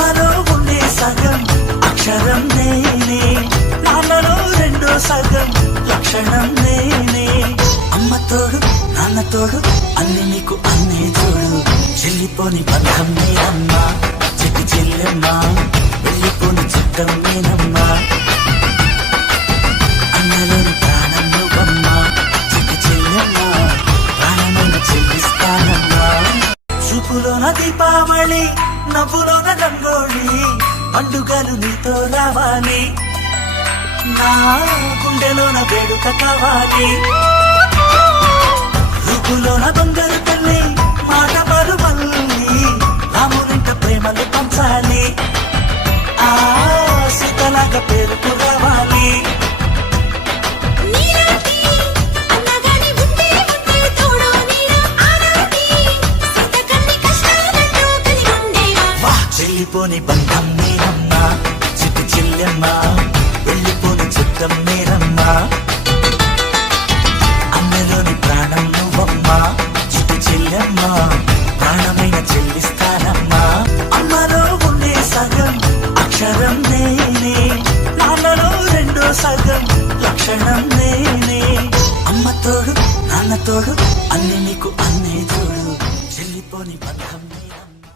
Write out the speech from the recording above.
అమ్మలో ఉండే సగం అక్షరం నేనే, నాన్నలో రెండో సగం లక్షణం నేనే. అమ్మ తోడు నాన్న తోడు అన్ని నీకు అన్నే తోడు, చెల్లిపోని బంధం నేనమ్మా చెట్టి చెల్లెమ్మా, వెళ్ళిపోని చుట్టం నేనమ్మా. అన్నలోని ప్రాణం నువ్వమ్మా చెట్టి చెల్లెమ్మా, ప్రాణమైన చెల్లిస్తానమ్మా. చూపులోన దీపావళి నవ్వులోన రంగోళి, పండుగలు నీతో రావాలి, నా గుండెలోన వేడుక కావాలి. రూపులోన బంగారు తల్లి మాట పరువల్లి, రామునింట ప్రేమలు పంచాలి, ఆ సీతలాగా పేరుకు రావాలి. చెల్లిపోని బంధం నేనమ్మా చిట్టి చెల్లెమ్మా, వెళ్ళిపోని చుట్టం నేనమ్మా. అన్నలోని ప్రాణం నువ్వమ్మా చిట్టి చెల్లెమ్మా, ప్రాణమైన చెల్లిస్తానమ్మా. అమ్మలో ఉండే సగం అక్షరం నేనే, నాన్నలో రెండో సగం లక్షణం నేనే. అమ్మ తోడు నాన్న తోడు అన్ని నీకు